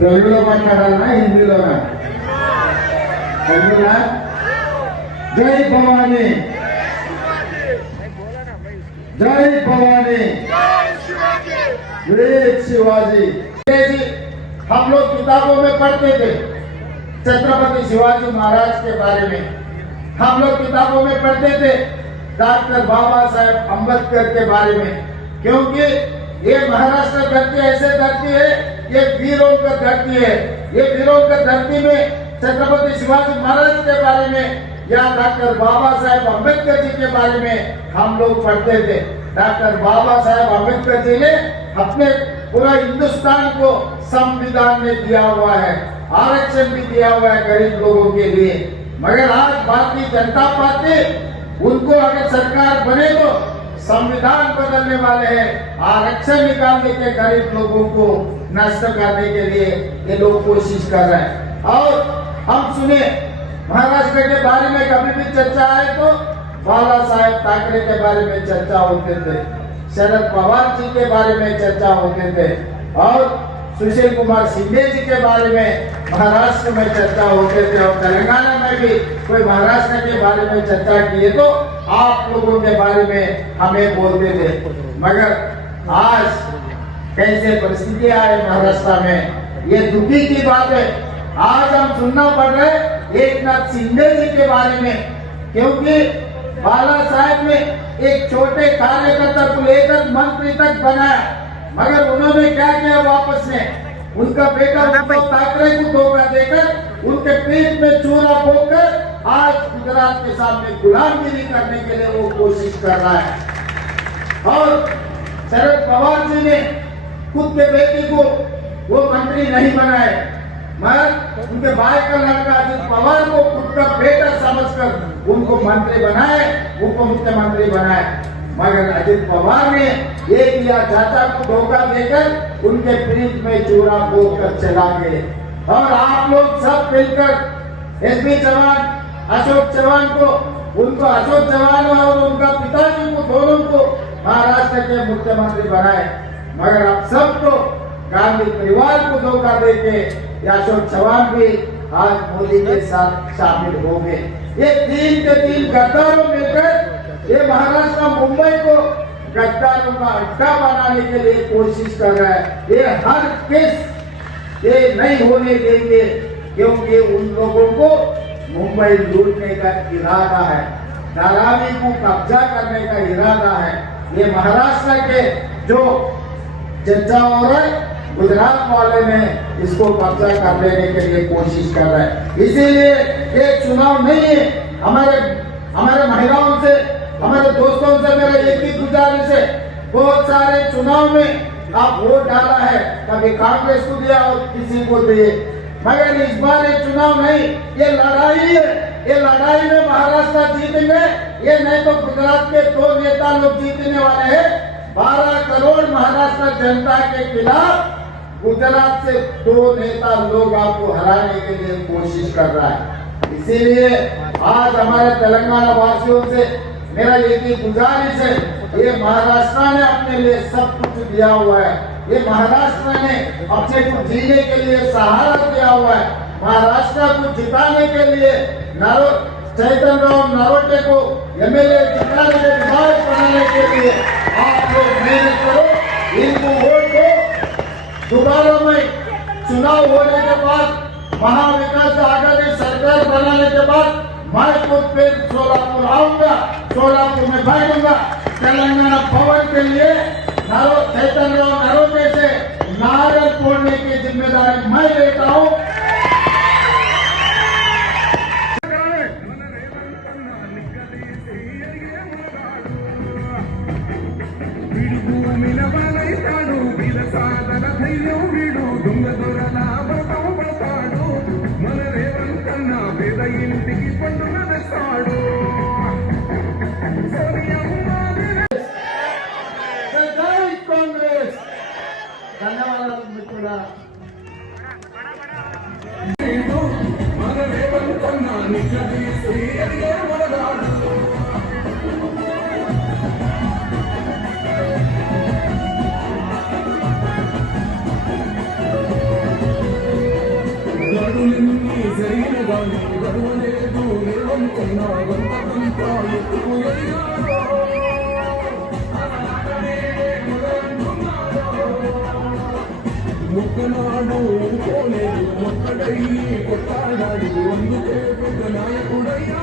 తెలుగులో మాట్లాడాలన్నా హిందీలోనా? తెలుగులా? జై భవానీ, जय भवानी, वीर शिवाजी। हम लोग किताबों में पढ़ते थे छत्रपति शिवाजी महाराज के बारे में, हम लोग किताबों में पढ़ते थे डॉक्टर बाबा साहेब अम्बेडकर के बारे में, क्योंकि ये महाराष्ट्र धरती ऐसे धरती है, ये वीरों का धरती है। ये वीरों का धरती में छत्रपति शिवाजी महाराज के बारे में या डॉक्टर बाबा साहेब अम्बेडकर जी के बारे में हम लोग पढ़ते थे। डॉक्टर बाबा साहेब अम्बेडकर जी ने अपने पूरा हिंदुस्तान को संविधान में दिया हुआ है, आरक्षण भी दिया हुआ है गरीब लोगों के लिए। मगर आज भारतीय जनता पार्टी उनको अगर सरकार बने तो संविधान बदलने वाले हैं, आरक्षण निकालने के गरीब लोगों को नष्ट करने के लिए ये लोग कोशिश कर रहे हैं। और हम सुने महाराष्ट्र के बारे में कभी भी चर्चा आए तो बाला साहेब ठाकरे के बारे में चर्चा होते थे, शरद पवार जी के बारे में चर्चा होते थे, और सुशील कुमार शिंदे जी के बारे में महाराष्ट्र में चर्चा होते थे, और तेलंगाना में भी कोई महाराष्ट्र के बारे में चर्चा किए तो आप लोगों के बारे में हमें बोलते थे। मगर आज कैसे परिस्थितियां है महाराष्ट्र में, ये दुखी की बात है। आज हम सुनना पड़ रहे एकनाथ शिंदे जी के बारे में, क्योंकि बाला साहेब ने एक छोटे कार्यकर्ता को लेकर मंत्री तक बनाया, मगर उन्होंने क्या किया वापस में उनका बेटा उद्धव ठाकरे को धोखा देकर उनके पीठ में चूरा फोड़कर आज गुजरात के सामने गुलामगिरी करने के लिए वो कोशिश कर रहा है। और शरद पवार जी ने खुद के बेटे को वो मंत्री नहीं बनाए, मगर उनके भाई का लड़का अजित पवार को खुद का बेटा समझकर उनको मंत्री बनाए, उप मुख्यमंत्री बनाए। मगर अजित पवार ने ये किया, चाचा को धोखा देकर उनके पीठ में चूरा बोकर चला गए। और आप लोग सब मिलकर एसपी चौहान, अशोक चौहान को, उनको अशोक चौहान और उनका पिताजी को दोनों को महाराष्ट्र के मुख्यमंत्री बनाए। मगर अब सबको गांधी परिवार को धोखा देके अशोक चौहान भी आज मोदी के साथ शामिल हो गए। ये तीन के तीन गद्दारों मिलकर ये महाराष्ट्र मुंबई को गद्दारों का अड्डा बनाने के लिए कोशिश कर रहा है। ये हर केस ये नहीं होने देंगे, क्योंकि उन लोगों को मुंबई लूटने का इरादा है, धारावी को कब्जा करने का इरादा है। ये महाराष्ट्र के जो चर्चा हो रहा है, गुजरात वाले ने इसको कब्जा कर लेने के लिए कोशिश कर रहे हैं। इसीलिए ये चुनाव नहीं है। हमारे महिलाओं से, हमारे दोस्तों से मेरा एक ही गुजारिश है, बहुत सारे चुनाव में आप वोट डाला है, कभी कांग्रेस को दिया और किसी को दिए, मगर इस बार ये चुनाव नहीं, ये लड़ाई है। ये लड़ाई में महाराष्ट्र जीतेंगे, ये नहीं तो गुजरात के दो नेता लोग जीतने वाले हैं। 12 करोड़ महाराष्ट्र जनता के खिलाफ गुजरात से 2 नेता लोग आपको हराने के लिए कोशिश कर रहा है। इसीलिए आज हमारे तेलंगाना वासियों से मेरा एक ही गुजारिश है, ये महाराष्ट्र ने अपने लिए सब कुछ दिया हुआ है, ये महाराष्ट्र ने अपने को जीने के लिए सहारा दिया हुआ है। महाराष्ट्र को जिताने के लिए चैतन्य राव नरोटे को एमएलए जिताने के विधायक बनाने के लिए आप लोग मेहनत करो, इनको वोट दो। दोबारा में चुनाव होने के बाद, महाविकास आघाड़ी सरकार बनाने के बाद मैं खुद फिर सोलापुर आऊंगा, सोलापुर में बैठूंगा। तेलंगाना भवन के लिए चैतन्य राव नरोटे से नारियल फोड़ने की जिम्मेदारी मैं लेता हूँ। ధన్యవాదాలు మిత్రులారా। జరిగిన గాని గర్వలేదు లేవనుకున్నా వంతకంతా ఎత్తుకు ఎదిగాడు ముక్కనాడు అనుకోలేదు మొక్కడయ్యి కొట్టాడాడు అందుకే పెద్ద నాయకుడయ్యా